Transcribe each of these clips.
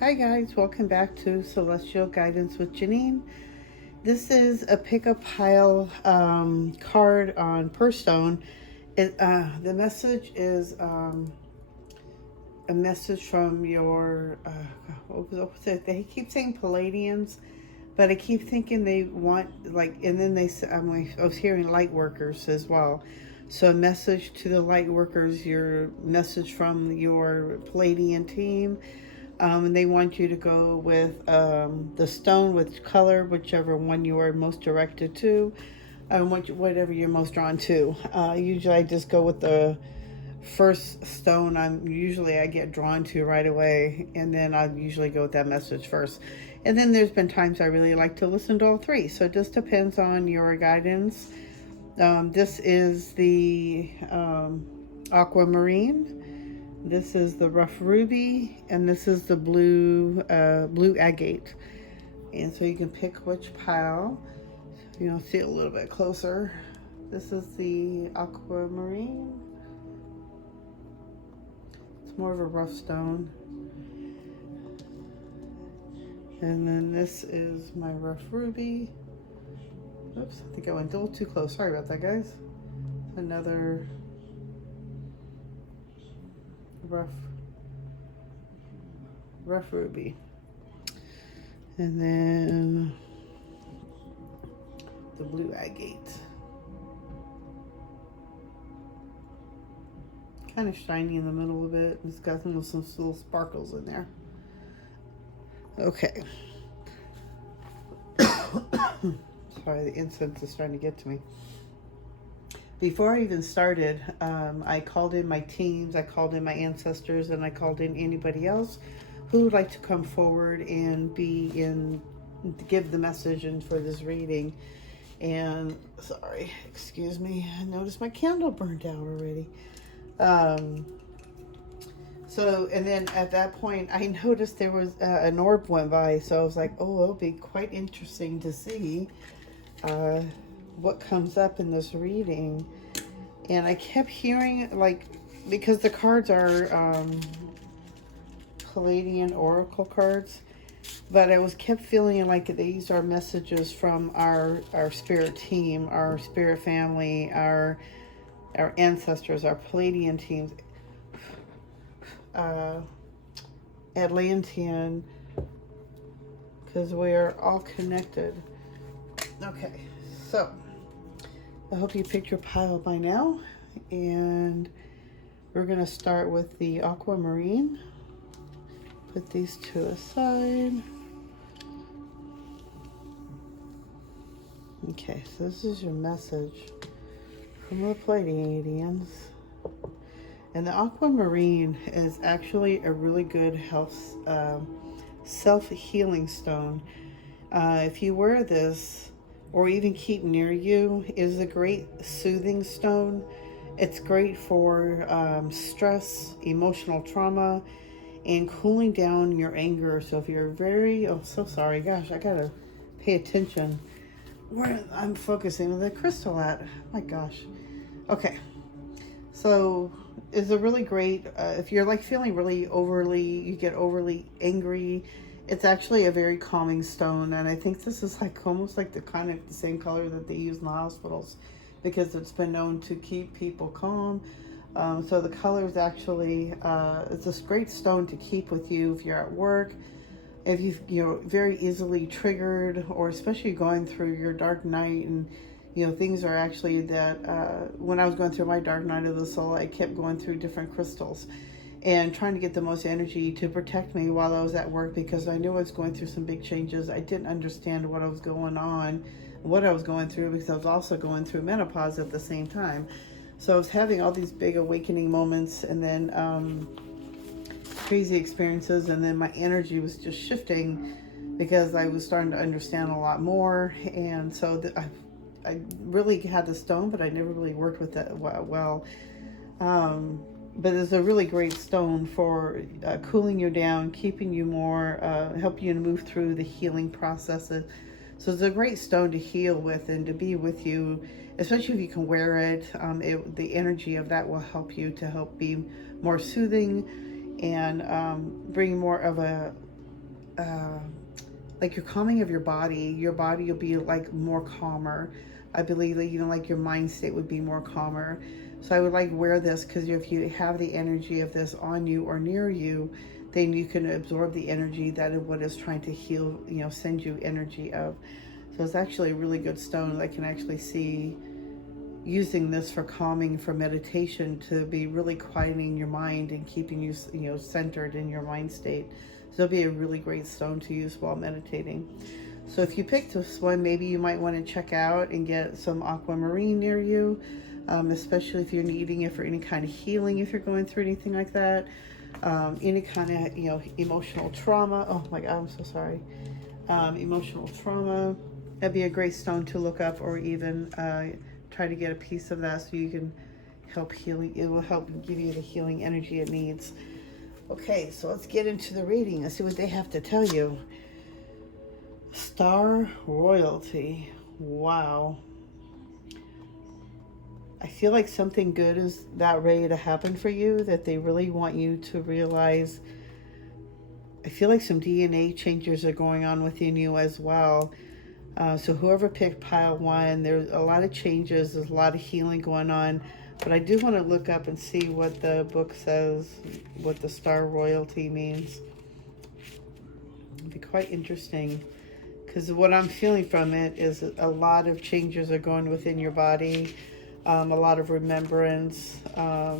Hi guys, welcome back to Celestial Guidance with Janine. This is a pick-up pile card on Purstone. The message is a message from your, what was it? They keep saying Pleiadians, but I keep thinking they want, like, and then I was hearing light workers as well. So a message to the light workers, your message from your Pleiadian team. And they want you to go with the stone with color, whichever one you are most directed to, whatever you're most drawn to. Usually I just go with the first stone I get drawn to right away, and then I usually go with that message first. And then there's been times I really like to listen to all three. So it just depends on your guidance. This is the aquamarine. This is the rough ruby, and this is the blue agate. And so you can pick which pile. See it a little bit closer. This is the aquamarine. It's more of a rough stone. And then this is my rough ruby. Oops, I think I went a little too close. Sorry about that, guys. Another rough ruby, and then the blue agate, kind of shiny in the middle a bit. It's got some little sparkles in there. Okay. Sorry, the incense is trying to get to me. Before I even started, I called in my teams, I called in my ancestors, and I called in anybody else who would like to come forward and give the message and for this reading. And sorry, excuse me, I noticed my candle burned out already. And then at that point, I noticed there was an orb went by, so I was like, oh, it'll be quite interesting to see what comes up in this reading. And I kept hearing, because the cards are Pleiadian oracle cards, but I kept feeling like these are messages from our spirit team, our spirit family, our ancestors, our Pleiadian teams, Atlantean, because we are all connected. Okay, so I hope you picked your pile by now, and we're going to start with the aquamarine. Put these two aside. Okay, so this is your message from the Pleiadians. And the aquamarine is actually a really good health, self-healing stone. If you wear this, or even keep near you, is a great soothing stone. It's great for stress, emotional trauma, and cooling down your anger. So if you're so sorry, gosh, I gotta pay attention where I'm focusing on the crystal at. My gosh. Okay, so it's a really great, if you're feeling you get overly angry, it's actually a very calming stone. And I think this is almost the kind of the same color that they use in the hospitals, because it's been known to keep people calm. So the color is actually, it's this great stone to keep with you if you're at work, if you're very easily triggered, or especially going through your dark night. And things are actually that when I was going through my dark night of the soul, I kept going through different crystals and trying to get the most energy to protect me while I was at work, because I knew I was going through some big changes. I didn't understand what was going through, because I was also going through menopause at the same time. So I was having all these big awakening moments, and then crazy experiences, and then my energy was just shifting because I was starting to understand a lot more. And so I really had the stone, but I never really worked with it well. But it's a really great stone for cooling you down, keeping you more, help you to move through the healing processes. So it's a great stone to heal with and to be with you, especially if you can wear it. The energy of that will help you to help be more soothing and bring more of a like your calming of your body will be like more calmer. I believe that even like your mind state would be more calmer. So I would like wear this, because if you have the energy of this on you or near you, then you can absorb the energy that is what is trying to heal, send you energy of. So it's actually a really good stone. I can actually see using this for calming, for meditation, to be really quieting your mind and keeping you, centered in your mind state. So it'll be a really great stone to use while meditating. So if you picked this one, maybe you might want to check out and get some aquamarine near you, especially if you're needing it for any kind of healing, if you're going through anything like that, any kind of, emotional trauma. Oh my God, I'm so sorry. Emotional trauma. That'd be a great stone to look up, or even try to get a piece of that so you can help healing. It will help give you the healing energy it needs. Okay, so let's get into the reading and see what they have to tell you. Star royalty. Wow. I feel like something good is about ready to happen for you, that they really want you to realize. I feel like some DNA changes are going on within you as well. So whoever picked pile 1, there's a lot of changes, there's a lot of healing going on. But I do want to look up and see what the book says, what the star royalty means. It'd be quite interesting, because what I'm feeling from it is a lot of changes are going within your body, a lot of remembrance. I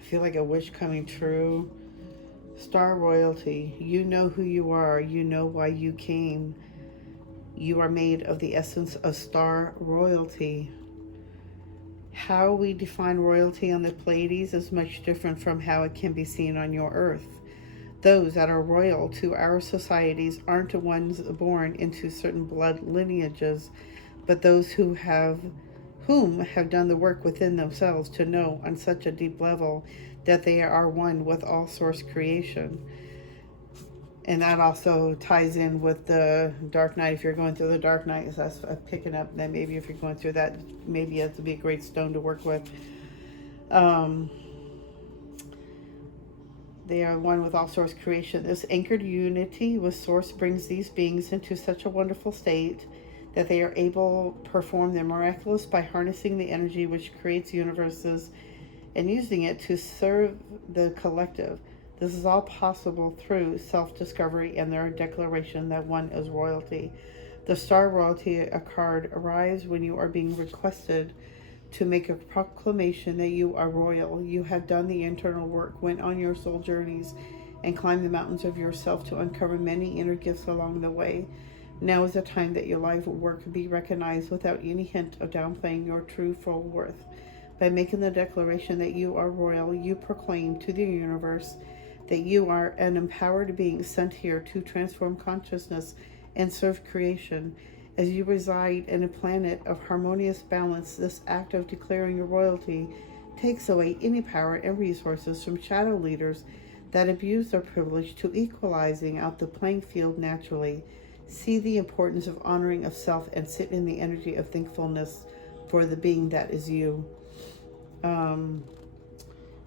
feel like a wish coming true. Star royalty. You know who you are. You know why you came. You are made of the essence of star royalty. How we define royalty on the Pleiades is much different from how it can be seen on your Earth. Those that are royal to our societies aren't the ones born into certain blood lineages, but those whom have done the work within themselves to know on such a deep level that they are one with all source creation. And that also ties in with the dark night. If you're going through the dark night, so that's picking up that maybe if you're going through that, maybe it would be a great stone to work with. They are one with all source creation. This anchored unity with source brings these beings into such a wonderful state that they are able to perform the miraculous by harnessing the energy which creates universes and using it to serve the collective. This is all possible through self-discovery and their declaration that one is royalty. The star royalty card arrives when you are being requested to make a proclamation that you are royal. You have done the internal work, went on your soul journeys, and climbed the mountains of yourself to uncover many inner gifts along the way. Now is the time that your life work be recognized without any hint of downplaying your true full worth. By making the declaration that you are royal, you proclaim to the universe that you are an empowered being sent here to transform consciousness and serve creation. As you reside in a planet of harmonious balance, this act of declaring your royalty takes away any power and resources from shadow leaders that abuse their privilege, to equalizing out the playing field naturally. See the importance of honoring of self and sit in the energy of thankfulness for the being that is you.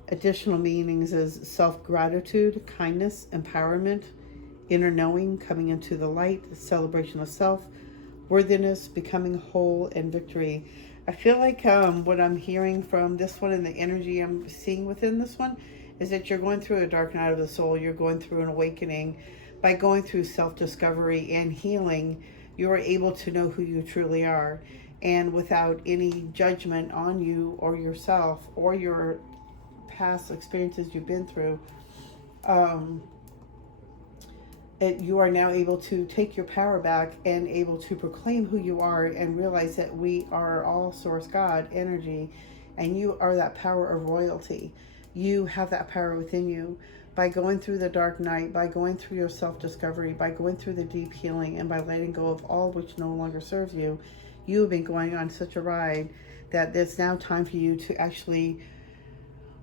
Additional meanings is self-gratitude, kindness, empowerment, inner knowing, coming into the light, celebration of self, worthiness, becoming whole, and victory. I feel like what I'm hearing from this one and the energy I'm seeing within this one is that you're going through a dark night of the soul. You're going through an awakening. By going through self-discovery and healing, you are able to know who you truly are. And without any judgment on you or yourself or your past experiences you've been through, you are now able to take your power back and able to proclaim who you are and realize that we are all source God energy, and you are that power of royalty. You have that power within you. By going through the dark night, by going through your self-discovery, by going through the deep healing, and by letting go of all which no longer serves you, you have been going on such a ride that it's now time for you to actually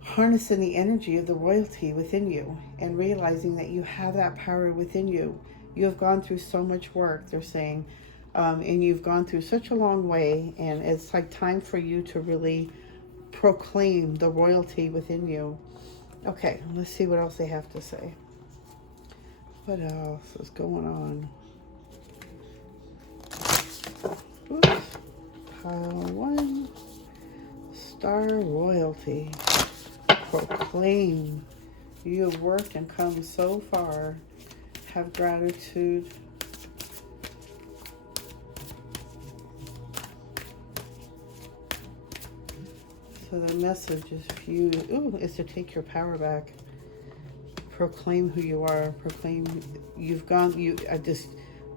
harness in the energy of the royalty within you and realizing that you have that power within you. You have gone through so much work, they're saying, and you've gone through such a long way, and it's like time for you to really proclaim the royalty within you. Okay, let's see what else they have to say. What else is going on? Oops. Pile 1. Star royalty. Proclaim. You have worked and come so far. Have gratitude. So the message is for you, is to take your power back. Proclaim who you are. Proclaim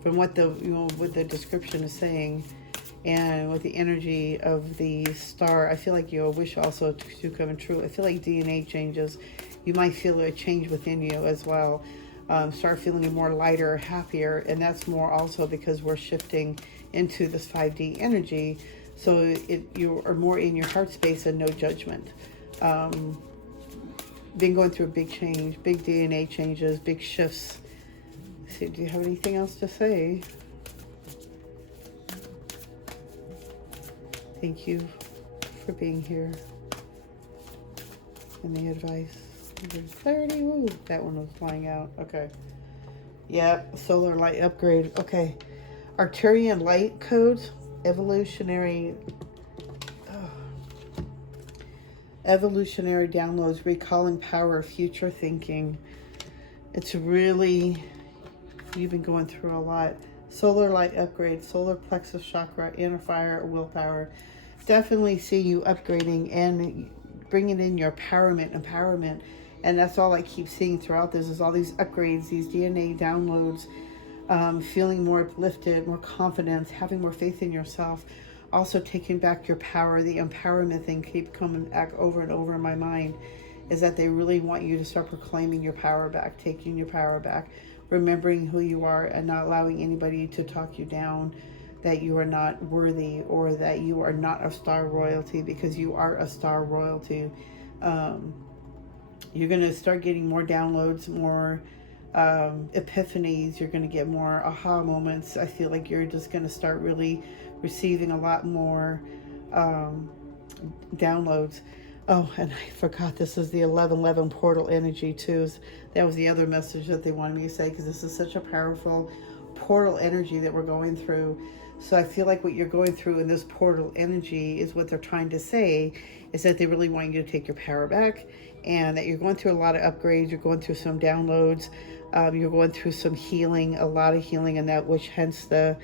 from what the description is saying, and with the energy of the star, I feel like your wish also to come true. I feel like DNA changes. You might feel a change within you as well. Start feeling more lighter, happier, and that's more also because we're shifting into this 5D energy. So you are more in your heart space and no judgment. Been going through a big change, big DNA changes, big shifts. So do you have anything else to say? Thank you for being here. And the advice. 30. Woo, that one was flying out. Okay. Yep. Solar light upgrade. Okay. Arcturian light codes. Evolutionary downloads, recalling power, future thinking. It's really, you've been going through a lot. Solar light upgrade, solar plexus chakra, inner fire, willpower. Definitely see you upgrading and bringing in your empowerment. And that's all I keep seeing throughout this is all these upgrades, these DNA downloads, feeling more uplifted, more confidence, having more faith in yourself. Also taking back your power. The empowerment thing keep coming back over and over in my mind, is that they really want you to start proclaiming your power back, taking your power back, remembering who you are and not allowing anybody to talk you down, that you are not worthy or that you are not a star royalty, because you are a star royalty. You're going to start getting more downloads, more epiphanies. You're going to get more aha moments. I feel like you're just going to start really receiving a lot more downloads. Oh, and I forgot, this is the 1111 portal energy too. That was the other message that they wanted me to say, because this is such a powerful portal energy that we're going through. So I feel like what you're going through in this portal energy is what they're trying to say, is that they really want you to take your power back, and that you're going through a lot of upgrades, you're going through some downloads, you're going through some healing, a lot of healing, and that, which hence the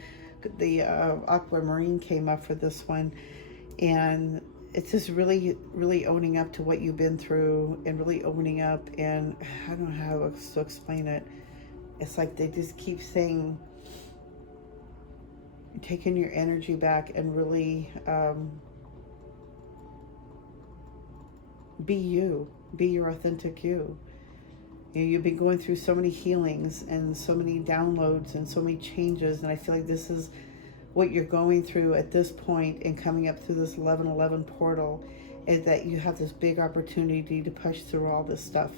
aquamarine came up for this one. And it's just really, really owning up to what you've been through, and really owning up, and I don't know how else to explain it. It's like they just keep saying, taking your energy back and really be you, be your authentic you. You've been going through so many healings and so many downloads and so many changes, and I feel like this is what you're going through at this point and coming up through this 1111 portal, is that you have this big opportunity to push through all this stuff.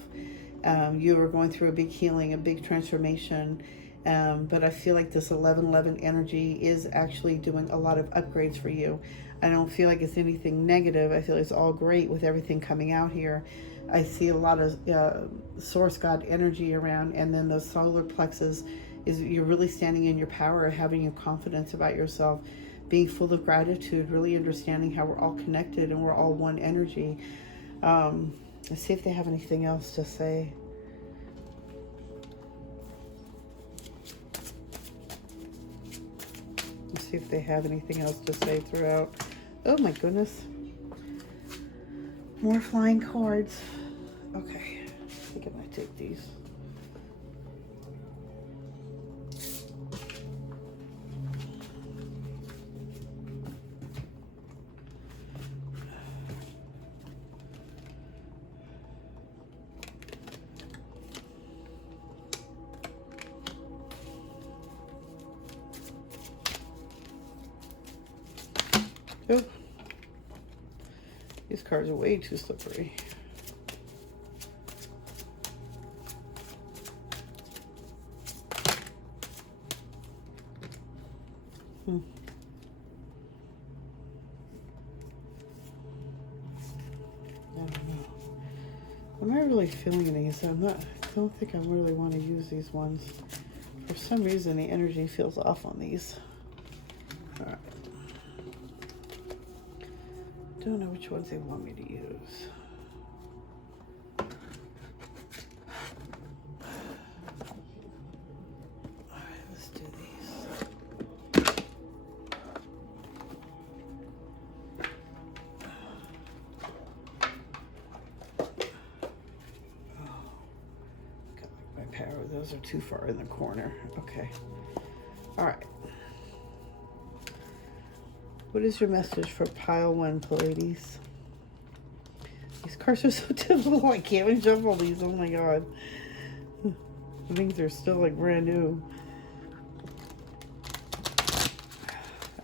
You are going through a big healing, a big transformation, but I feel like this 1111 energy is actually doing a lot of upgrades for you. I don't feel like it's anything negative. I feel it's all great with everything coming out here. I see a lot of source God energy around, and then the solar plexus is you're really standing in your power, having your confidence about yourself, being full of gratitude, really understanding how we're all connected and we're all one energy. Let's see if they have anything else to say. Let's see if they have anything else to say throughout. Oh my goodness. More flying cards. Okay, I think I might take these. Oh, these cards are way too slippery. I don't know. not really feeling these. I don't think I really want to use these ones. For some reason, the energy feels off on these. All right. Don't know which ones they want me to use. All right, let's do these. My power, those are too far in the corner. Okay. All right. What is your message for pile 1, Pleiades? These cards are so difficult. I can't even shuffle these. Oh my god. I think they're still like brand new.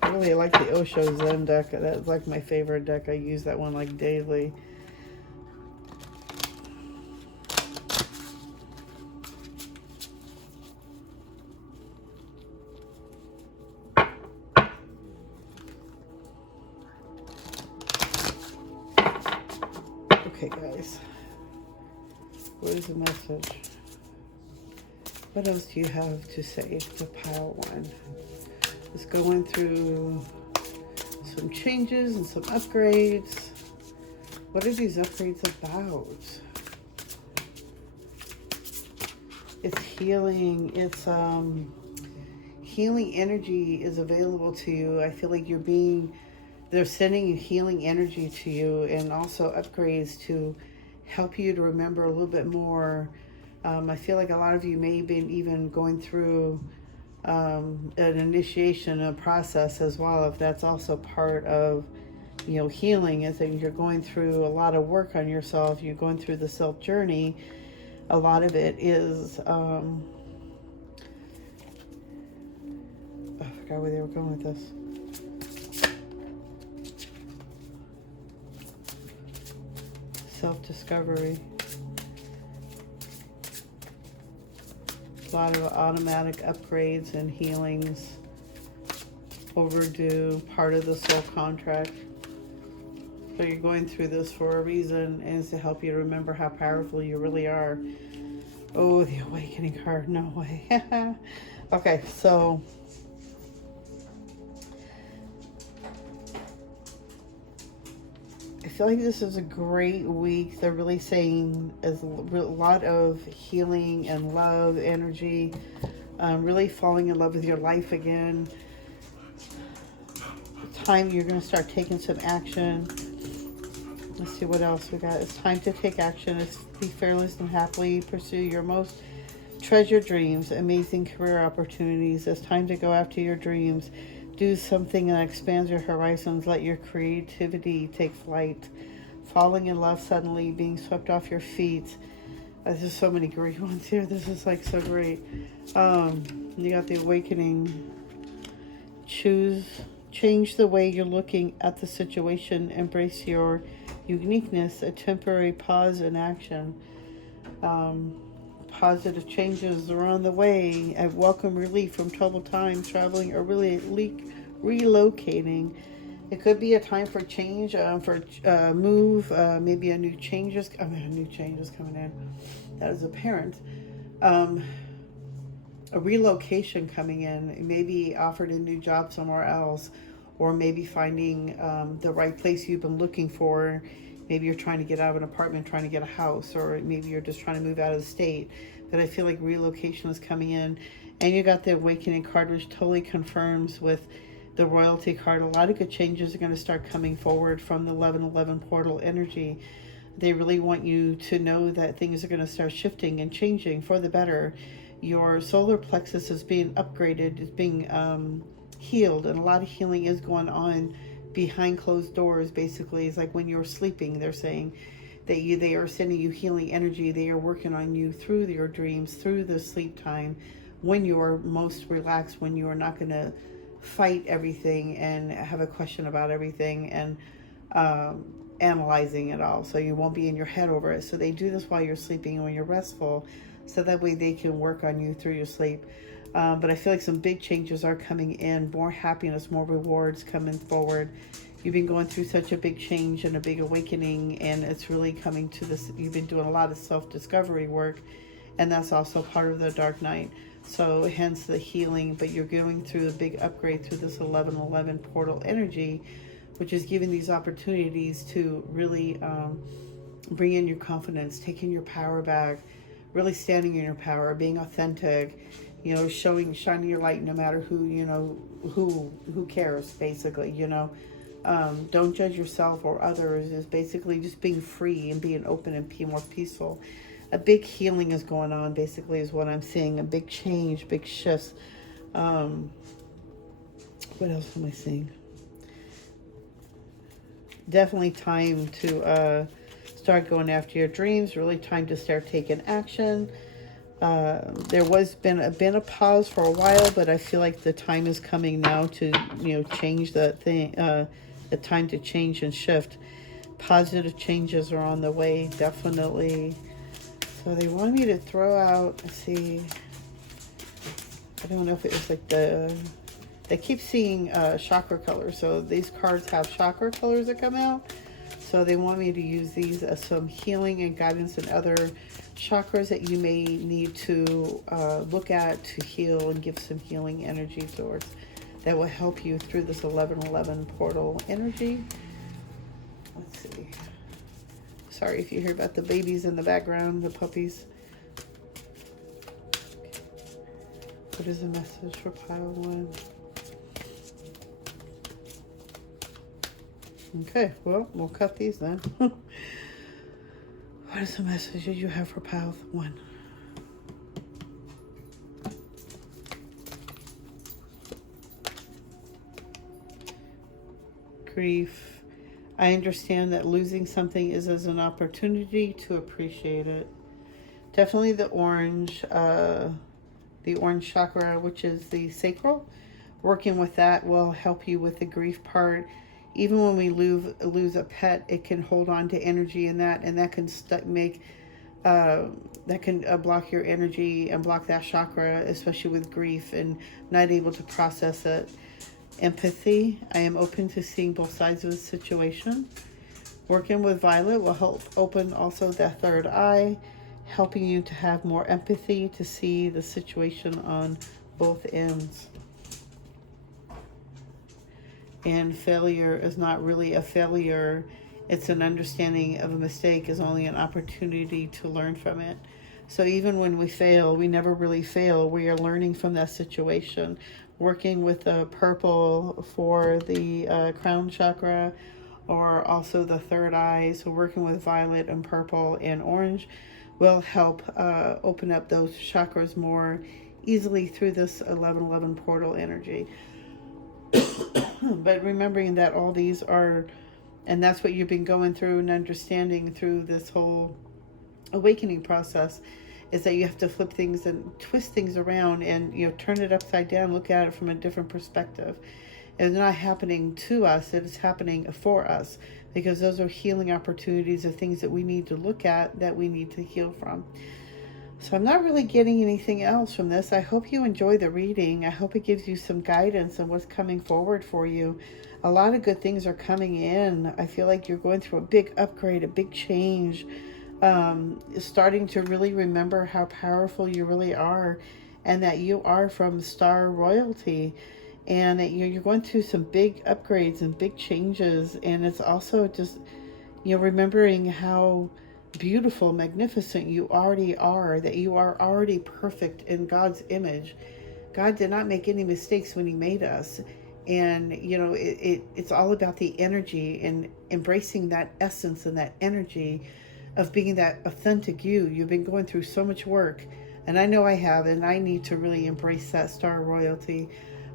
I really like the Osho Zen deck. That's like my favorite deck. I use that one like daily. Okay, guys. What is the message? What else do you have to say to pile 1? It's going through some changes and some upgrades. What are these upgrades about? It's healing. It's healing energy is available to you. I feel like they're sending healing energy to you, and also upgrades to help you to remember a little bit more. I feel like a lot of you may have been even going through an initiation, a process as well. If that's also part of, healing, is that you're going through a lot of work on yourself. You're going through the self journey. A lot of it is, I forgot where they were going with this. Self-discovery. A lot of automatic upgrades and healings. Overdue, part of the soul contract. So you're going through this for a reason, and it's to help you to remember how powerful you really are. Oh, the awakening card. No way. Okay, so I feel like this is a great week. They're really saying a lot of healing and love energy, really falling in love with your life again. Time you're going to start taking some action. Let's see what else we got. It's time to take action. It's be fearless and happily pursue your most treasured dreams, amazing career opportunities. It's time to go after your dreams. Do something that expands your horizons. Let your creativity take flight. Falling in love suddenly, being swept off your feet. There's just so many great ones here. This is like so great. You got the awakening. Change the way you're looking at the situation. Embrace your uniqueness. A temporary pause in action. Positive changes are on the way. I welcome relief from troubled time, traveling, or really relocating. It could be a time for change, for move. Maybe a new change is coming in. That is apparent. A relocation coming in. Maybe offered a new job somewhere else, or maybe finding the right place you've been looking for. Maybe you're trying to get out of an apartment, trying to get a house, or maybe you're just trying to move out of the state. But I feel like relocation is coming in. And you got the awakening card, which totally confirms with the royalty card. A lot of good changes are going to start coming forward from the 1111 portal energy. They really want you to know that things are going to start shifting and changing for the better. Your solar plexus is being upgraded, is being healed, and a lot of healing is going on behind closed doors. Basically, it's like when you're sleeping, they're saying that they are sending you healing energy. They are working on you through your dreams, through the sleep time, when you are most relaxed, when you are not going to fight everything and have a question about everything and analyzing it all. So you won't be in your head over it. So they do this while you're sleeping and when you're restful, so that way they can work on you through your sleep. But I feel like some big changes are coming in, more happiness, more rewards coming forward. You've been going through such a big change and a big awakening, and it's really coming to this. You've been doing a lot of self-discovery work, and that's also part of the dark night. So hence the healing, but you're going through a big upgrade through this 1111 portal energy, which is giving these opportunities to really bring in your confidence, taking your power back, really standing in your power, being authentic, you know, shining your light no matter who, you know, who cares, basically, you know. Don't judge yourself or others. Is basically just being free and being open and being more peaceful. A big healing is going on, basically, is what I'm seeing. A big change, big shifts. What else am I seeing? Definitely time to start going after your dreams. Really time to start taking action. There was been a pause for a while, but I feel like the time is coming now to, you know, change that thing. The time to change and shift. Positive changes are on the way, definitely. So they want me to throw out, let's see, I don't know if it was like they keep seeing chakra colors. So these cards have chakra colors that come out. So they want me to use these as some healing and guidance and other chakras that you may need to look at to heal and give some healing energy towards. That will help you through this 1111 portal energy. Let's see. Sorry if you hear about the babies in the background, the puppies. What is the message for pile 1? Okay, well, we'll cut these then. What is the message that you have for pile 1? Grief. I understand that losing something is as an opportunity to appreciate it. Definitely the orange chakra, which is the sacral. Working with that will help you with the grief part. Even when we lose a pet, it can hold on to energy in that, and that can block your energy and block that chakra, especially with grief and not able to process it. Empathy. I am open to seeing both sides of the situation. Working with Violet will help open also that third eye, helping you to have more empathy to see the situation on both ends. And failure is not really a failure. It's an understanding of a mistake is only an opportunity to learn from it. So even when we fail, we never really fail. We are learning from that situation. Working with the purple for the crown chakra, or also the third eye. So working with violet and purple and orange will help open up those chakras more easily through this 1111 portal energy. But remembering that all these are, and that's what you've been going through and understanding through this whole awakening process, is that you have to flip things and twist things around and, you know, turn it upside down, look at it from a different perspective. It's not happening to us, it is happening for us, because those are healing opportunities of things that we need to look at, that we need to heal from. So I'm not really getting anything else from this. I hope you enjoy the reading. I hope it gives you some guidance on what's coming forward for you. A lot of good things are coming in. I feel like you're going through a big upgrade, a big change. Starting to really remember how powerful you really are, and that you are from star royalty, and that you're going through some big upgrades and big changes. And it's also just, you know, remembering how beautiful, magnificent you already are, that you are already perfect in God's image. God did not make any mistakes when he made us. And, you know, it's all about the energy and embracing that essence and that energy of being that authentic you. You've been going through so much work, and I know I have, and I need to really embrace that star royalty,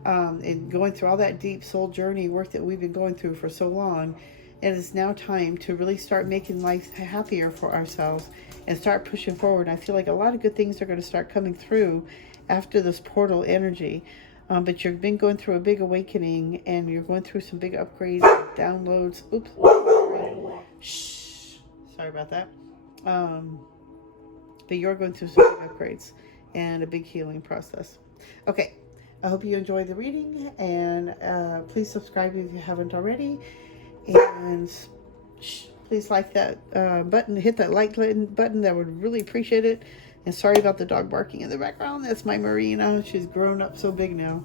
and going through all that deep soul journey work that we've been going through for so long. It is now time to really start making life happier for ourselves and start pushing forward. I feel like a lot of good things are going to start coming through after this portal energy. But you've been going through a big awakening, and you're going through some big upgrades, downloads. Oops. Shh. Sorry about that. But you're going through some big upgrades and a big healing process. Okay. I hope you enjoyed the reading, and please subscribe if you haven't already. And please like that button, hit that like button. That would really appreciate it. And sorry about the dog barking in the background. That's my Marina. She's grown up so big now.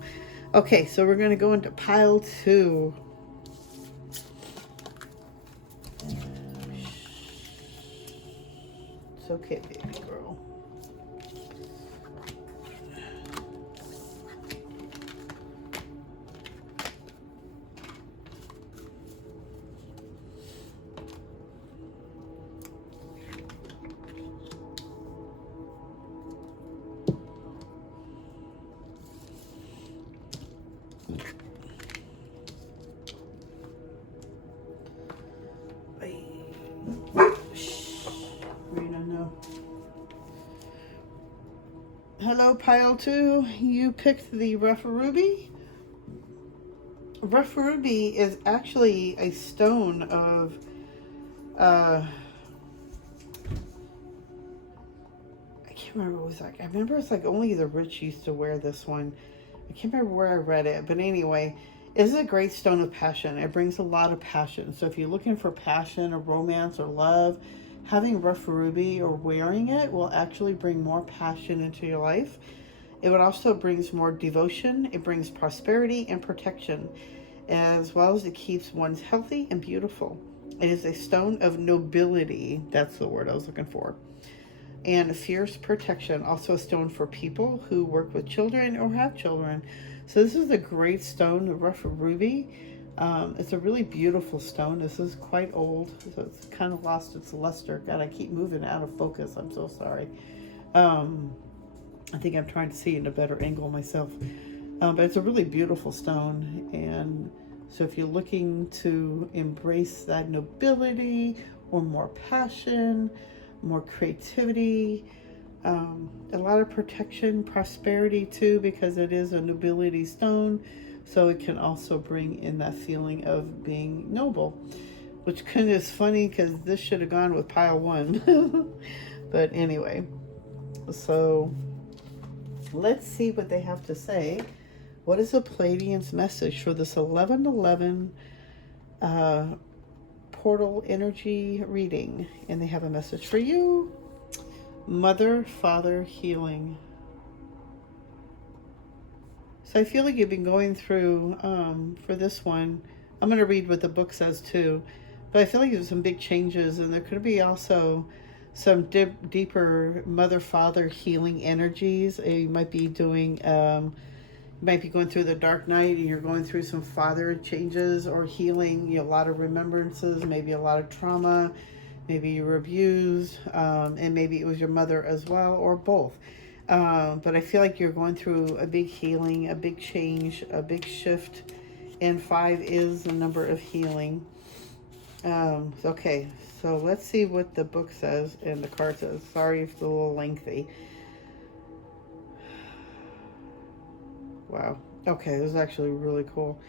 Okay, so we're going to go into pile 2. It's okay, baby girl. Hello, pile 2. You picked the rough ruby. Rough ruby is actually a stone of I can't remember what it was like. I remember it's like only the rich used to wear this one. I can't remember where I read it, but anyway, this is a great stone of passion. It brings a lot of passion. So if you're looking for passion or romance or love, having rough ruby or wearing it will actually bring more passion into your life. It would also brings more devotion. It brings prosperity and protection, as well as it keeps one's healthy and beautiful. It is a stone of nobility. That's the word I was looking for. And fierce protection. Also a stone for people who work with children or have children. So this is a great stone, the rough ruby. It's a really beautiful stone. This is quite old, so it's kind of lost its luster. God, I keep moving out of focus. I'm so sorry. I think I'm trying to see in a better angle myself. But it's a really beautiful stone. And so if you're looking to embrace that nobility or more passion, more creativity, a lot of protection, prosperity too, because it is a nobility stone. So it can also bring in that feeling of being noble, which kind of is funny because this should have gone with pile 1. But anyway, so let's see what they have to say. What is the Pleiadians' message for this 11/11 portal energy reading? And they have a message for you. Mother, Father, healing. So I feel like you've been going through, for this one, I'm going to read what the book says too, but I feel like there's some big changes, and there could be also some deeper mother-father healing energies. You might be doing, you might be going through the dark night, and you're going through some father changes or healing, a lot of remembrances, maybe a lot of trauma, maybe you were abused, and maybe it was your mother as well, or both. But I feel like you're going through a big healing, a big change, a big shift. And 5 is the number of healing. Okay, so let's see what the book says and the card says. Sorry if it's a little lengthy. Wow. Okay, this is actually really cool.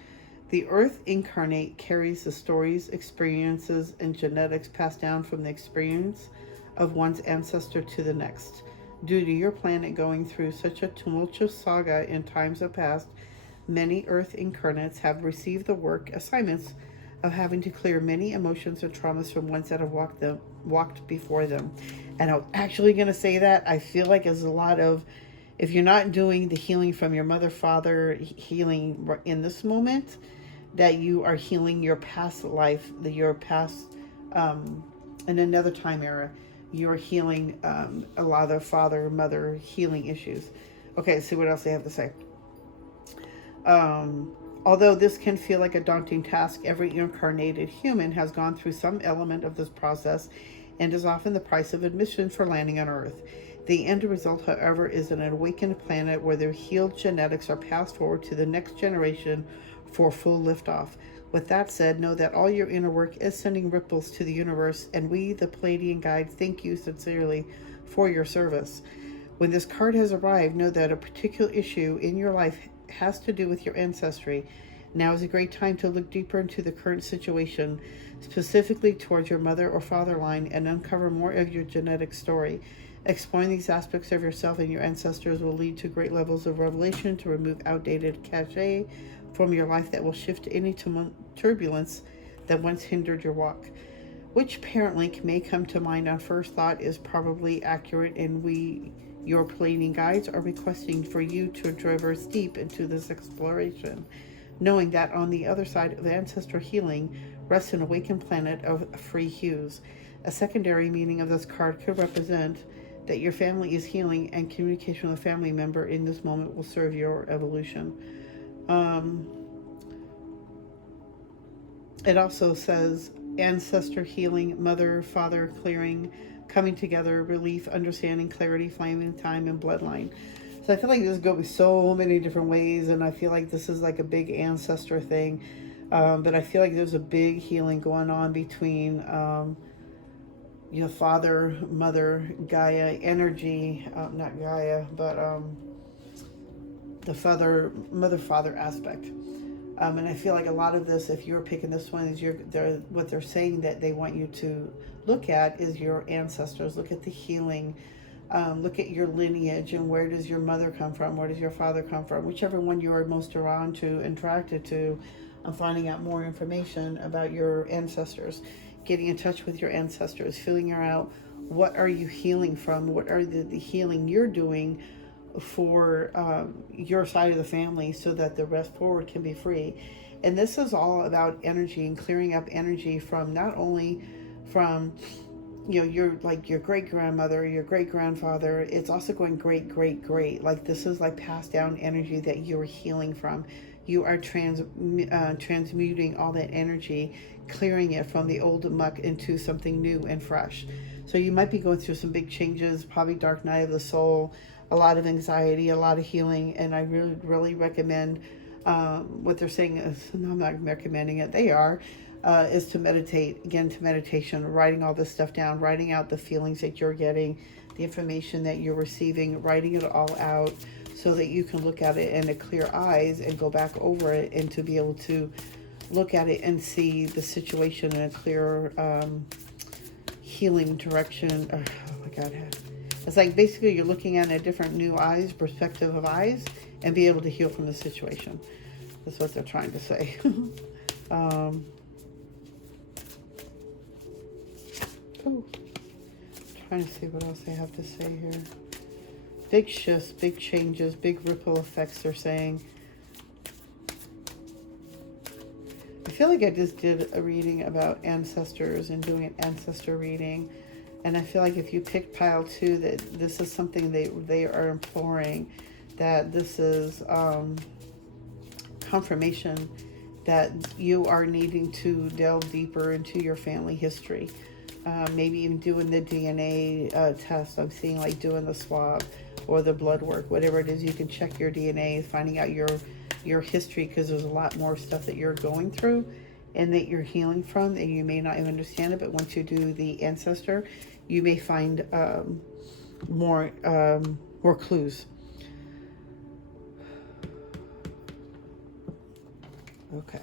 The Earth incarnate carries the stories, experiences, and genetics passed down from the experience of one's ancestor to the next. Due to your planet going through such a tumultuous saga in times of past, many Earth incarnates have received the work assignments of having to clear many emotions or traumas from ones that have walked before them. And I'm actually going to say that I feel like there's a lot of, if you're not doing the healing from your mother, father, healing in this moment, that you are healing your past life, your past, in another time era. You're healing a lot of father, mother healing issues. Okay, let's see what else they have to say. Although this can feel like a daunting task, every incarnated human has gone through some element of this process and is often the price of admission for landing on Earth. The end result, however, is an awakened planet where their healed genetics are passed forward to the next generation for full liftoff. With that said, know that all your inner work is sending ripples to the universe, and we, the Pleiadian Guide, thank you sincerely for your service. When this card has arrived, know that a particular issue in your life has to do with your ancestry. Now is a great time to look deeper into the current situation, specifically towards your mother or father line, and uncover more of your genetic story. Exploring these aspects of yourself and your ancestors will lead to great levels of revelation to remove outdated cachet from your life that will shift any turbulence that once hindered your walk. Which parent link may come to mind on first thought is probably accurate, and your Pleiadian guides, are requesting for you to traverse deep into this exploration, knowing that on the other side of ancestral healing rests an awakened planet of free hues. A secondary meaning of this card could represent that your family is healing, and communication with a family member in this moment will serve your evolution. It also says ancestor healing, mother, father clearing, coming together, relief, understanding, clarity, flaming time, and bloodline. So I feel like this goes so many different ways, and I feel like this is like a big ancestor thing. But I feel like there's a big healing going on between your father, mother, Gaia energy, not Gaia, but the mother-father aspect. And I feel like a lot of this, if you're picking this one, is what they're saying that they want you to look at is your ancestors. Look at the healing. Look at your lineage, and where does your mother come from? Where does your father come from? Whichever one you are most around to, attracted to, finding out more information about your ancestors. Getting in touch with your ancestors. Figuring out what are you healing from? What are the healing you're doing for your side of the family, so that the rest forward can be free. And this is all about energy and clearing up energy from not only from your great grandmother, your great grandfather. It's also going great. Like this is like passed down energy that you're healing from. You are transmuting all that energy, clearing it from the old muck into something new and fresh. So you might be going through some big changes, probably dark night of the soul, a lot of anxiety, a lot of healing, and I really recommend what they're saying is, no, I'm not recommending it, they are, is to meditate, to meditation, writing all this stuff down, writing out the feelings that you're getting, the information that you're receiving, writing it all out so that you can look at it in a clear eyes and go back over it, and to be able to look at it and see the situation in a clearer healing direction. Oh my God. It's like basically you're looking at a different new eyes, perspective of eyes, and be able to heal from the situation. That's what they're trying to say. Trying to see what else they have to say here. Big shifts, big changes, big ripple effects, they're saying. I feel like I just did a reading about ancestors and doing an ancestor reading. And I feel like if you pick pile 2, that this is something they are imploring, that this is confirmation that you are needing to delve deeper into your family history. Maybe even doing the DNA test. I'm seeing like doing the swab or the blood work, whatever it is. You can check your DNA, finding out your history, because there's a lot more stuff that you're going through and that you're healing from, and you may not even understand it, but once you do the ancestor, you may find more clues. Okay.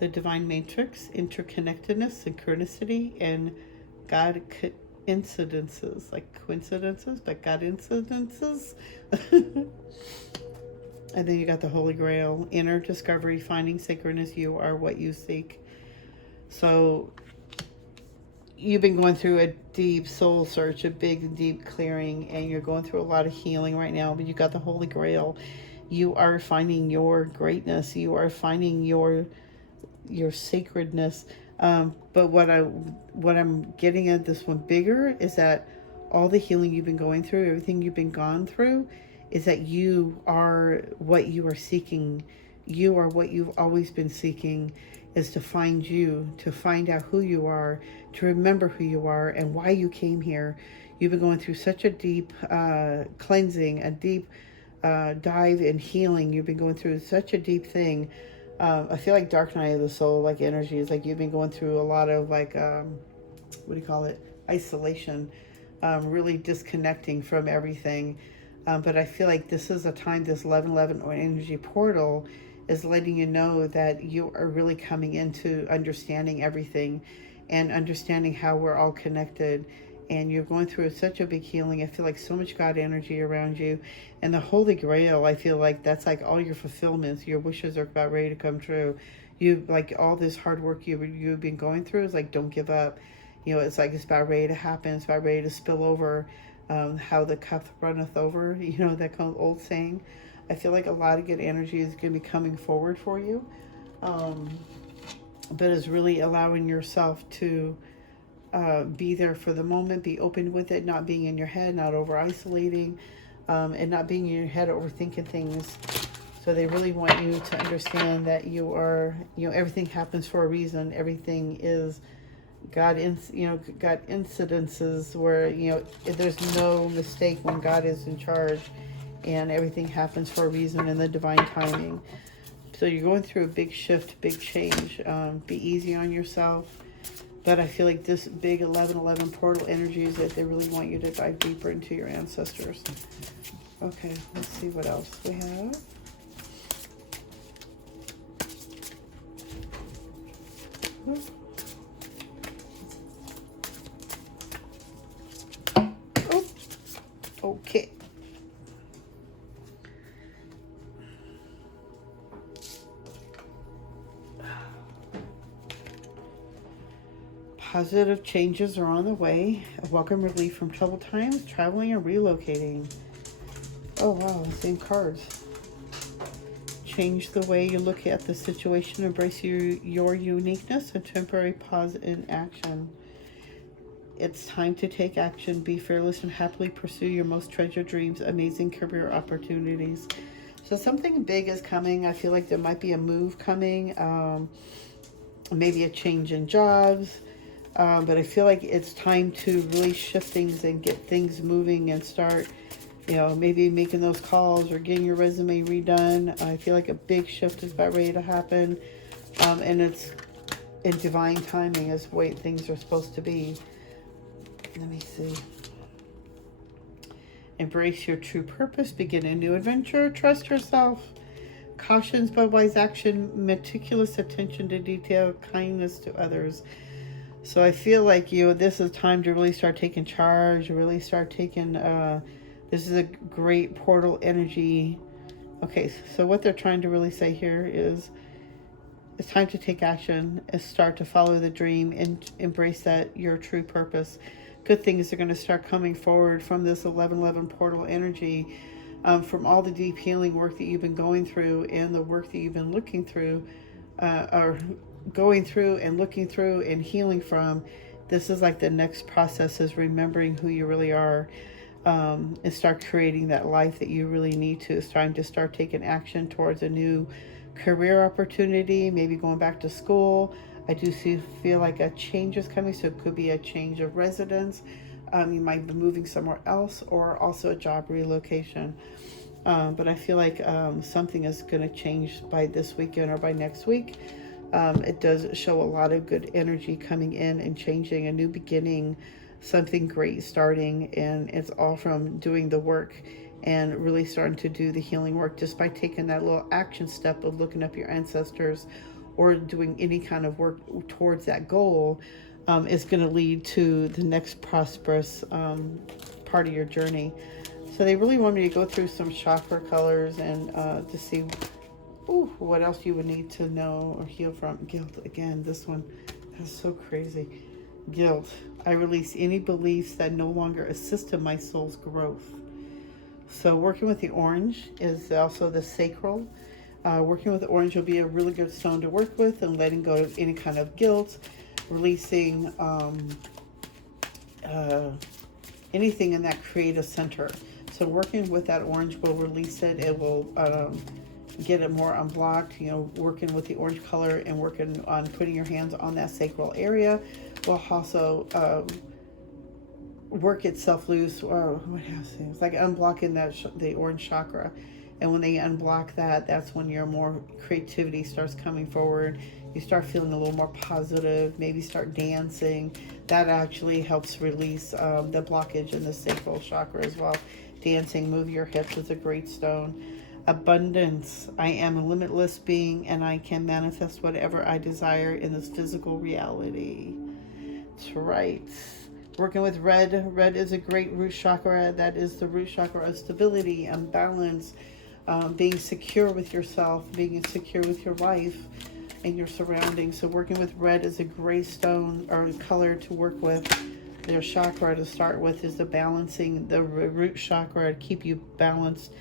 The divine matrix, interconnectedness, synchronicity, and God incidences, like coincidences, but God incidences. And then you got the Holy Grail, inner discovery, finding sacredness. You are what you seek. So you've been going through a deep soul search, a big, deep clearing, and you're going through a lot of healing right now, but you got the Holy Grail. You are finding your greatness. You are finding your sacredness. But what I'm getting at this one bigger is that all the healing you've been going through, everything you've been gone through, is that you are what you are seeking. You are what you've always been seeking, is to find you, to find out who you are, to remember who you are and why you came here. You've been going through such a deep cleansing, a deep dive in healing. You've been going through such a deep thing. I feel like dark night of the soul, like energy, is like you've been going through a lot of like, what do you call it? Isolation, really disconnecting from everything. But I feel like this is a time, this 1111 or energy portal is letting you know that you are really coming into understanding everything and understanding how we're all connected, and you're going through such a big healing. I feel like so much God energy around you, and the Holy Grail, I feel like that's like all your fulfillments, your wishes are about ready to come true. You like all this hard work you've been going through is like, don't give up. You know, it's like it's about ready to happen. It's about ready to spill over. How the cup runneth over. You know that kind of old saying. I feel like a lot of good energy is going to be coming forward for you, but it's really allowing yourself to be there for the moment, be open with it, not being in your head, not over isolating, and not being in your head overthinking things. So they really want you to understand that you are, you know, everything happens for a reason. Everything is God, God incidences where, you know, there's no mistake when God is in charge, and everything happens for a reason in the divine timing. So you're going through a big shift, big change. Be easy on yourself. But I feel like this big 1111 portal energy is that they really want you to dive deeper into your ancestors. Okay, let's see what else we have. Oh, okay. Positive changes are on the way. A welcome relief from troubled times, traveling and relocating. Oh wow, same cards. Change the way you look at the situation. Embrace your uniqueness. A temporary pause in action. It's time to take action. Be fearless and happily pursue your most treasured dreams. Amazing career opportunities. So something big is coming. I feel like there might be a move coming. Maybe a change in jobs. But I feel like it's time to really shift things and get things moving and start, you know, maybe making those calls or getting your resume redone. I feel like a big shift is about ready to happen. And it's in divine timing as the way things are supposed to be. Let me see. Embrace your true purpose. Begin a new adventure. Trust yourself. Cautions by wise action. Meticulous attention to detail. Kindness to others. So I feel like this is time to really start taking charge, really start taking, this is a great portal energy. Okay, so what they're trying to really say here is it's time to take action and start to follow the dream and embrace that your true purpose. Good things are going to start coming forward from this 1111 portal energy, from all the deep healing work that you've been going through and the work that you've been looking through, or going through and looking through and healing from. This is like the next process is remembering who you really are, and start creating that life that you really need to. It's time to start taking action towards a new career opportunity, maybe going back to school. I do feel like a change is coming, so it could be a change of residence. You might be moving somewhere else, or also a job relocation. But I feel like something is going to change by this weekend or by next week. It does show a lot of good energy coming in and changing, a new beginning, something great starting, and it's all from doing the work and really starting to do the healing work just by taking that little action step of looking up your ancestors or doing any kind of work towards that goal. Is going to lead to the next prosperous part of your journey. So they really want me to go through some chakra colors and to see what else you would need to know or heal from. Guilt, again, this one, that's so crazy. Guilt. I release any beliefs that no longer assist in my soul's growth. So working with the orange is also the sacral. Working with the orange will be a really good stone to work with, and letting go of any kind of guilt, releasing anything in that creative center. So working with that orange will release it. It will get it more unblocked. Working with the orange color and working on putting your hands on that sacral area will also work itself loose. It's like unblocking the orange chakra. And when they unblock that, that's when your more creativity starts coming forward. You start feeling a little more positive, maybe start dancing. That actually helps release the blockage in the sacral chakra as well. Dancing, move your hips is a great stone. Abundance. I am a limitless being, and I can manifest whatever I desire in this physical reality. That's right. Working with red. Red is a great root chakra. That is the root chakra of stability and balance, being secure with yourself, being secure with your life and your surroundings. So working with red is a great stone or color to work with. Their chakra to start with is the balancing, the root chakra to keep you balanced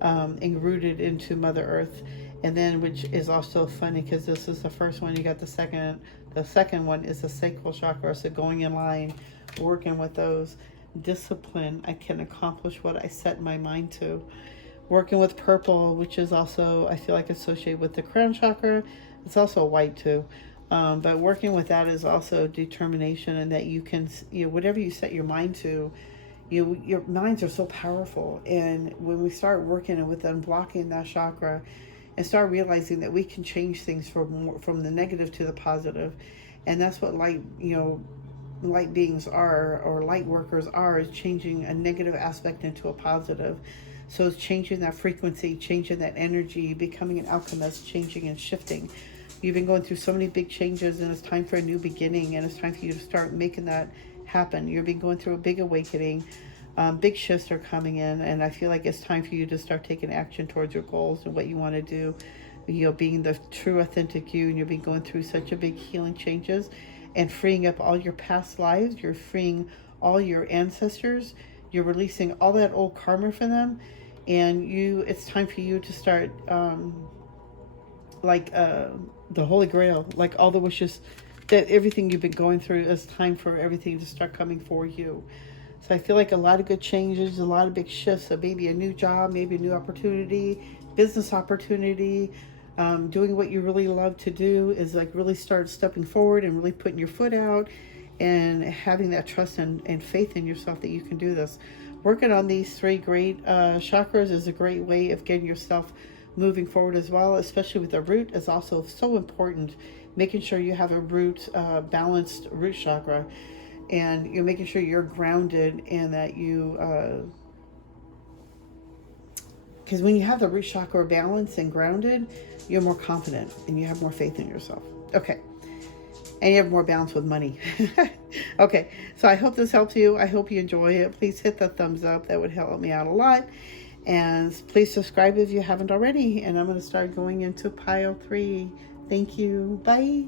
and rooted into Mother Earth. And then, which is also funny because this is the first one, you got the second. The second one is the sacral chakra, so going in line, working with those. Discipline, I can accomplish what I set my mind to. Working with purple, which is also, I feel like, associated with the crown chakra. It's also white too. But working with that is also determination, and that you can, whatever you set your mind to, your minds are so powerful. And when we start working with unblocking that chakra and start realizing that we can change things from the negative to the positive, and that's what light beings are, or light workers are, is changing a negative aspect into a positive. So it's changing that frequency, changing that energy, becoming an alchemist, changing and shifting. You've been going through so many big changes, and it's time for a new beginning, and it's time for you to start making that happen. You've been going through a big awakening. Big shifts are coming in, and I feel like it's time for you to start taking action towards your goals and what you want to do. Being the true, authentic you, and you've been going through such a big healing changes and freeing up all your past lives. You're freeing all your ancestors. You're releasing all that old karma for them, and it's time for you to start the Holy Grail, like all the wishes, that everything you've been going through, it's time for everything to start coming for you. So I feel like a lot of good changes, a lot of big shifts. So maybe a new job, maybe a new opportunity, business opportunity, doing what you really love to do, is like really start stepping forward and really putting your foot out and having that trust and faith in yourself that you can do this. Working on these three great chakras is a great way of getting yourself moving forward as well, especially with the root is also so important. Making sure you have a balanced root chakra, and you're making sure you're grounded, and that you, because when you have the root chakra balanced and grounded, you're more confident and you have more faith in yourself. Okay. And you have more balance with money. Okay, so I hope this helps you. I hope you enjoy it. Please hit the thumbs up. That would help me out a lot. And please subscribe if you haven't already. And I'm going to start going into pile 3. Thank you. Bye.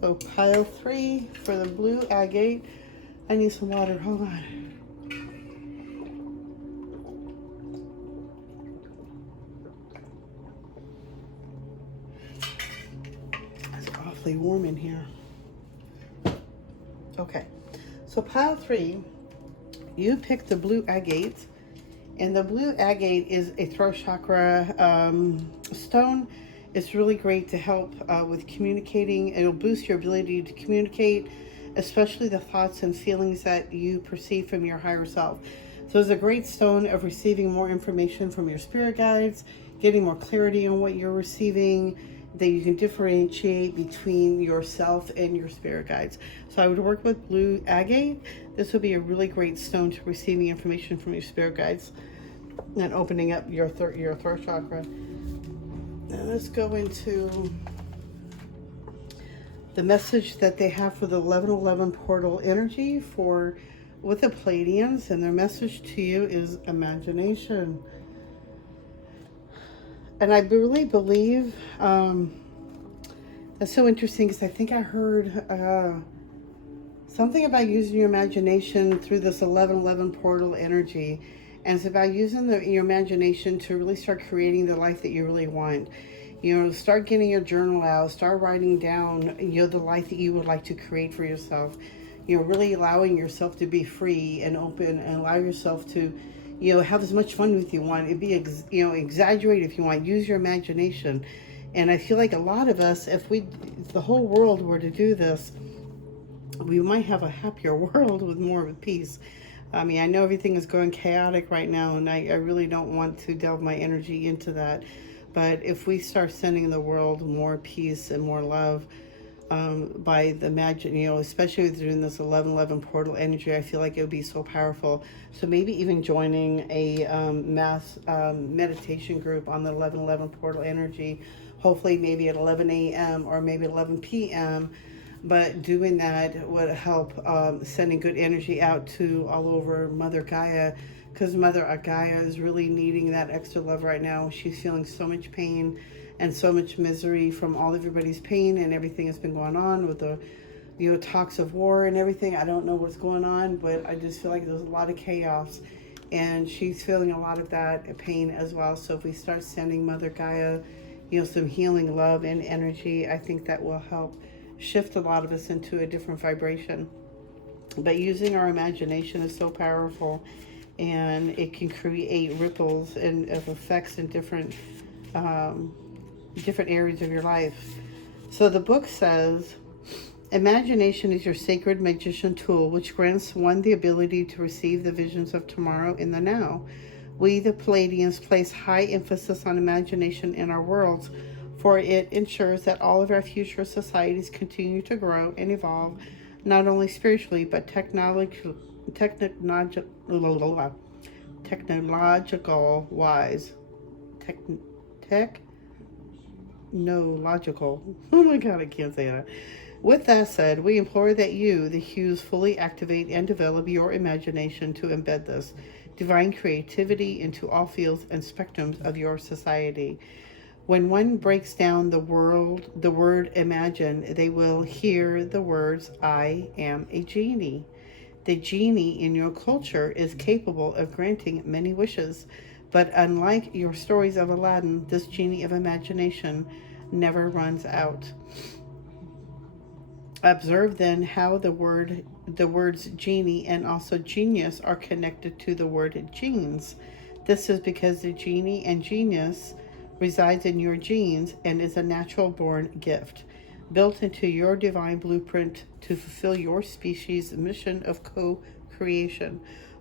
So pile 3 for the blue agate. I need some water. Hold on. It's awfully warm in here. Okay. So pile 3, you pick the blue agate. And the blue agate is a throat chakra stone. It's really great to help with communicating. It'll boost your ability to communicate, especially the thoughts and feelings that you perceive from your higher self. So it's a great stone of receiving more information from your spirit guides, getting more clarity on what you're receiving, that you can differentiate between yourself and your spirit guides. So I would work with blue agate. This would be a really great stone to receiving information from your spirit guides and opening up your throat chakra. Now let's go into the message that they have for the 1111 portal energy with the Pleiadians, and their message to you is imagination. And I really believe that's so interesting, because I think I heard something about using your imagination through this 1111 portal energy. And it's about using your imagination to really start creating the life that you really want. Start getting your journal out, start writing down, the life that you would like to create for yourself. Really allowing yourself to be free and open, and allow yourself to, have as much fun with you want. It'd be, exaggerate if you want. Use your imagination. And I feel like a lot of us, if the whole world were to do this, we might have a happier world with more of a peace. I mean, I know everything is going chaotic right now, and I really don't want to delve my energy into that. But if we start sending the world more peace and more love, by the magic, especially doing this 1111 portal energy, I feel like it would be so powerful. So maybe even joining a mass meditation group on the 1111 portal energy, hopefully maybe at 11 a.m. or maybe 11 p.m. But doing that would help sending good energy out to all over Mother Gaia, because Mother Gaia is really needing that extra love right now. She's feeling so much pain and so much misery from all everybody's pain and everything that's been going on with the talks of war and everything. I don't know what's going on, but I just feel like there's a lot of chaos, and she's feeling a lot of that pain as well. So if we start sending Mother Gaia some healing love and energy, I think that will help shift a lot of us into a different vibration. But using our imagination is so powerful, and it can create ripples and of effects in different areas of your life. So the book says, imagination is your sacred magician tool, which grants one the ability to receive the visions of tomorrow in the now. We, the Pleiadians, place high emphasis on imagination in our worlds, for it ensures that all of our future societies continue to grow and evolve, not only spiritually, but technological wise. Logical. Oh my God, I can't say that. With that said, we implore that you, the Hues, fully activate and develop your imagination to embed this divine creativity into all fields and spectrums of your society. When one breaks down the word imagine, they will hear the words, I am a genie. The genie in your culture is capable of granting many wishes, but unlike your stories of Aladdin, this genie of imagination never runs out. Observe then how the words genie and also genius are connected to the word genes. This is because the genie and genius resides in your genes and is a natural born gift, built into your divine blueprint to fulfill your species' mission of co-creation.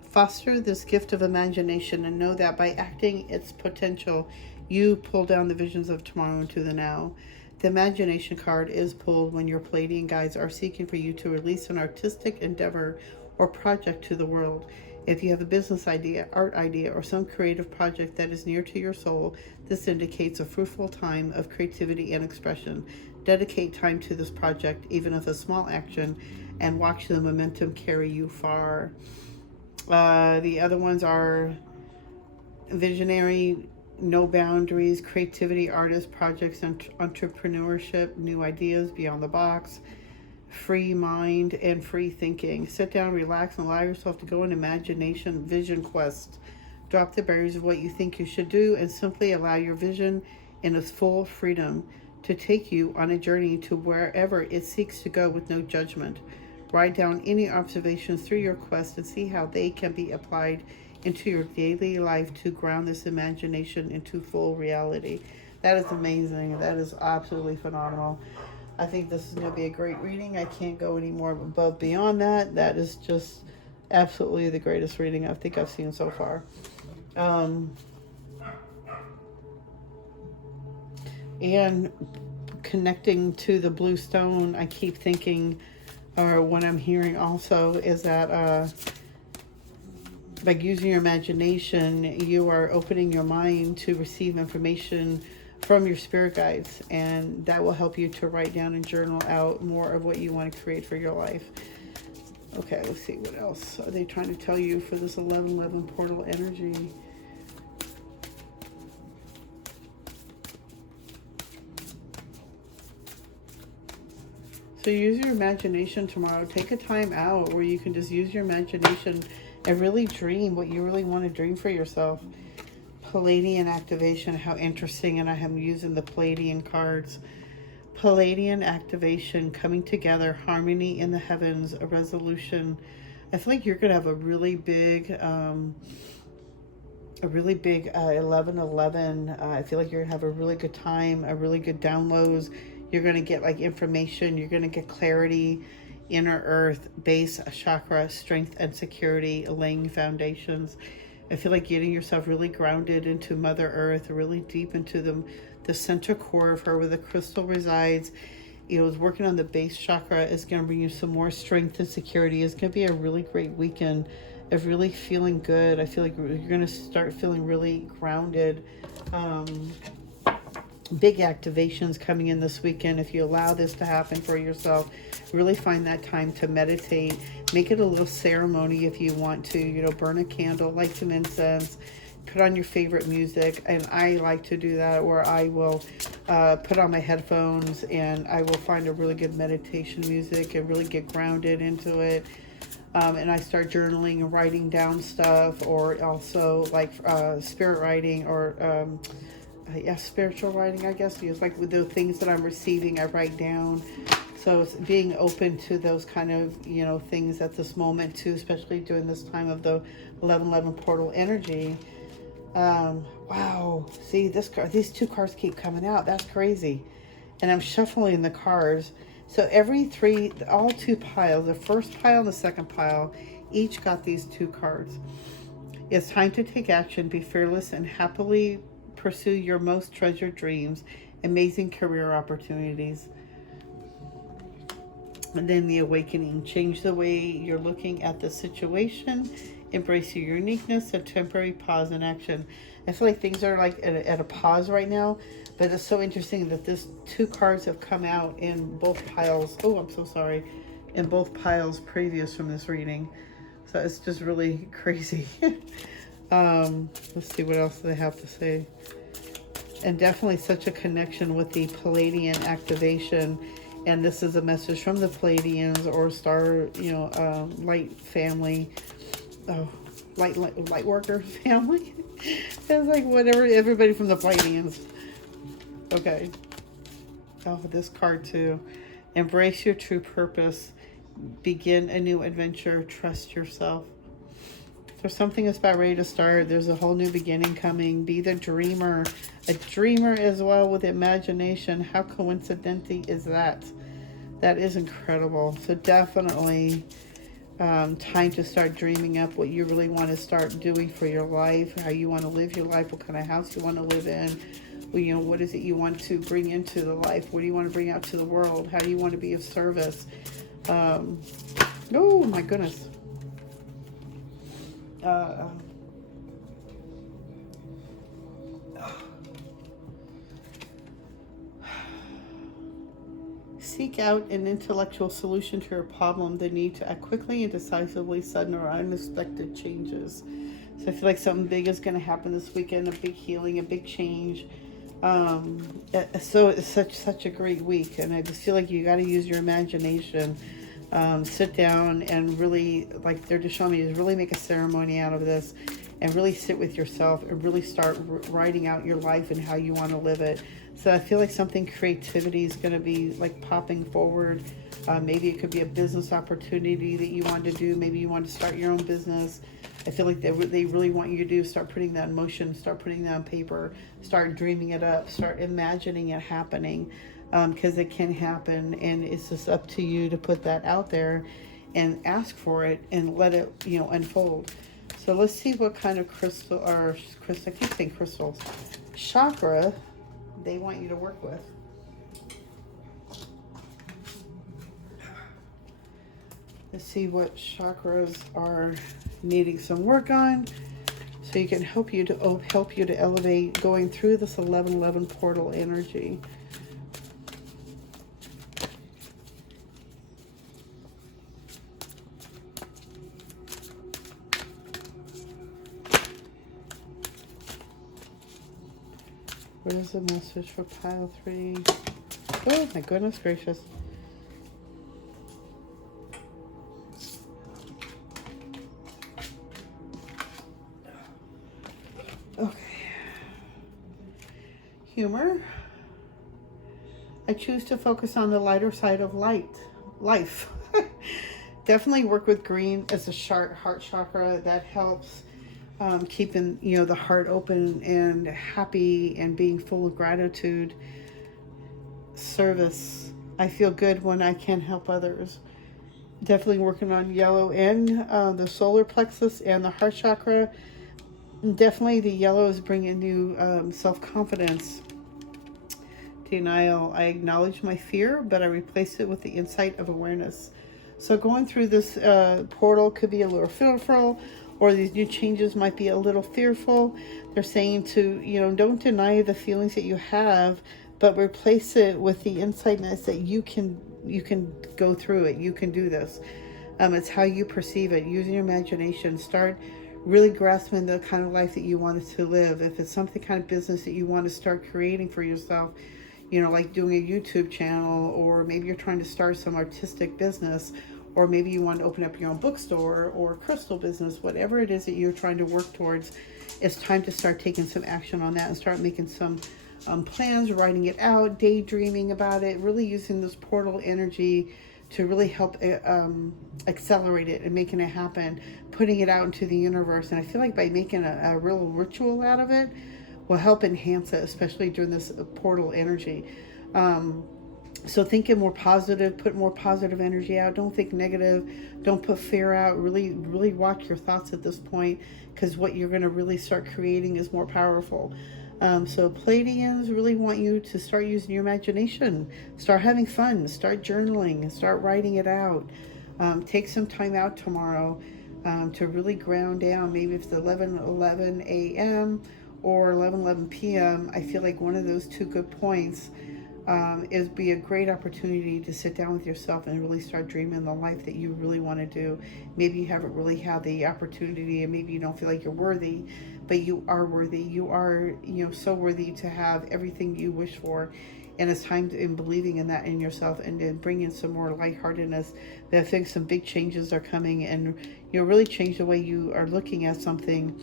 Foster this gift of imagination and know that by acting its potential, you pull down the visions of tomorrow into the now. The imagination card is pulled when your Pleiadian guides are seeking for you to release an artistic endeavor or project to the world. If you have a business idea, art idea, or some creative project that is near to your soul, this indicates a fruitful time of creativity and expression. Dedicate time to this project, even if a small action, and watch the momentum carry you far. The other ones are visionary, no boundaries, creativity, artists, projects, entrepreneurship, new ideas, beyond the box, free mind, and free thinking. Sit down, relax, and allow yourself to go on imagination vision quest. Drop the barriers of what you think you should do and simply allow your vision in its full freedom to take you on a journey to wherever it seeks to go with no judgment. Write down any observations through your quest and see how they can be applied into your daily life to ground this imagination into full reality. That is amazing. That is absolutely phenomenal. I think this is going to be a great reading. I can't go any more above beyond that. That is just absolutely the greatest reading I think I've seen so far. And connecting to the blue stone, I keep thinking, or what I'm hearing also, is that by using your imagination, you are opening your mind to receive information from your spirit guides, and that will help you to write down and journal out more of what you want to create for your life. Okay, let's see, what else are they trying to tell you for this 1111 portal energy? So use your imagination tomorrow. Take a time out where you can just use your imagination and really dream what you really want to dream for yourself. Pleiadian activation, how interesting, and I am using the Pleiadian cards. Pleiadian activation, coming together, harmony in the heavens, a resolution. I feel like you're going to have a really big 1111. I feel like you're going to have a really good time, a really good downloads. You're going to get like information. You're going to get clarity, inner earth, base chakra, strength and security, laying foundations. I feel like getting yourself really grounded into Mother Earth, really deep into the center core of her where the crystal resides. You know, working on the base chakra is going to bring you some more strength and security. It's going to be a really great weekend of really feeling good. I feel like you're going to start feeling really grounded. Big activations coming in this weekend. If you allow this to happen for yourself, really find that time to meditate. Make it a little ceremony if you want to. You know, burn a candle, light some incense, put on your favorite music. And I like to do that, where I will put on my headphones and I will find a really good meditation music and really get grounded into it. And I start journaling and writing down stuff, or also like spirit writing, or spiritual writing, I guess. It's like with the things that I'm receiving, I write down. So it's being open to those kind of, you know, things at this moment too, especially during this time of the 1111 portal energy. Wow. See, these two cards keep coming out. That's crazy. And I'm shuffling the cards. So all two piles, the first pile and the second pile, each got these two cards. It's time to take action, be fearless, and happily pursue your most treasured dreams, amazing career opportunities. And then the awakening, change the way you're looking at the situation, embrace your uniqueness, a temporary pause in action. I feel like things are like at a pause right now, but it's so interesting that this two cards have come out in both piles. Oh, I'm so sorry. In both piles previous from this reading. So it's just really crazy. Let's see what else they have to say. And definitely such a connection with the Pleiadian activation. And this is a message from the Pleiadians, or star, you know, light family. Oh, light worker family. It's like whatever, everybody from the Pleiadians. Okay. Oh, this card too. Embrace your true purpose. Begin a new adventure. Trust yourself. There's something that's about ready to start. There's a whole new beginning coming. Be the dreamer. A dreamer as well with imagination. How coincidental is that? That is incredible. So definitely time to start dreaming up what you really want to start doing for your life, how you want to live your life, what kind of house you want to live in. Well, you know, what is it you want to bring into the life? What do you want to bring out to the world? How do you want to be of service? Oh my goodness. Seek out an intellectual solution to your problem, the need to act quickly and decisively, sudden or unexpected changes. So I feel like something big is going to happen this weekend, a big healing, a big change. So it's such a great week, and I just feel like you got to use your imagination. Sit down and really, like they're just showing me, is really make a ceremony out of this, and really sit with yourself and really start writing out your life and how you want to live it. So I feel like something creativity is going to be like popping forward. Maybe it could be a business opportunity that you want to do. Maybe you want to start your own business. I feel like they really want you to do, start putting that in motion, start putting that on paper, start dreaming it up, start imagining it happening, because it can happen, and it's just up to you to put that out there and ask for it and let it, you know, unfold. So let's see what kind of crystal, I keep saying crystals, chakra they want you to work with. Let's see what chakras are needing some work on, so you can help you to elevate going through this 1111 portal energy. What is the message for pile 3? Oh my goodness gracious. Okay. Humor. I choose to focus on the lighter side of life. Definitely work with green as a heart chakra. That helps keeping, you know, the heart open and happy and being full of gratitude. Service. I feel good when I can help others. Definitely working on yellow and the solar plexus and the heart chakra. Definitely the yellow is bringing new self-confidence. Denial. I acknowledge my fear, but I replace it with the insight of awareness. So going through this portal could be a little fearful, or these new changes might be a little fearful. They're saying to, don't deny the feelings that you have, but replace it with the insightness that you can go through it. You can do this. It's how you perceive it. Using your imagination. Start really grasping the kind of life that you want to live. If it's something kind of business that you want to start creating for yourself, like doing a YouTube channel, or maybe you're trying to start some artistic business, or maybe you want to open up your own bookstore or crystal business, whatever it is that you're trying to work towards, it's time to start taking some action on that and start making some plans, writing it out, daydreaming about it, really using this portal energy to really help accelerate it and making it happen, putting it out into the universe. And I feel like by making a real ritual out of it will help enhance it, especially during this portal energy. So thinking more positive, put more positive energy out. Don't think negative. Don't put fear out. Really, really watch your thoughts at this point, because what you're going to really start creating is more powerful. So Pleiadians really want you to start using your imagination, start having fun, start journaling, and start writing it out. Take some time out tomorrow to really ground down. Maybe if it's 11:11 a.m. or 11:11 p.m., I feel like one of those two good points is be a great opportunity to sit down with yourself and really start dreaming the life that you really want to do. Maybe you haven't really had the opportunity, and maybe you don't feel like you're worthy, but you are worthy. You are, so worthy to have everything you wish for. And it's time in believing in that in yourself, and then bringing some more lightheartedness. I think some big changes are coming, and really change the way you are looking at something,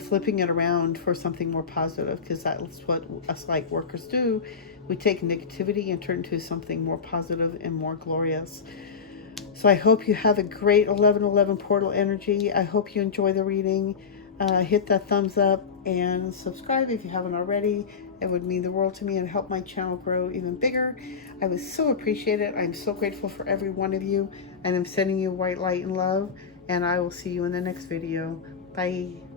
flipping it around for something more positive, because that's what us light workers do. We take negativity and turn it into something more positive and more glorious. So I hope you have a great 11:11 portal energy. I hope you enjoy the reading. Hit that thumbs up and subscribe if you haven't already. It would mean the world to me and help my channel grow even bigger. I would so appreciate it. I'm so grateful for every one of you, and I'm sending you white light and love, and I will see you in the next video. Bye.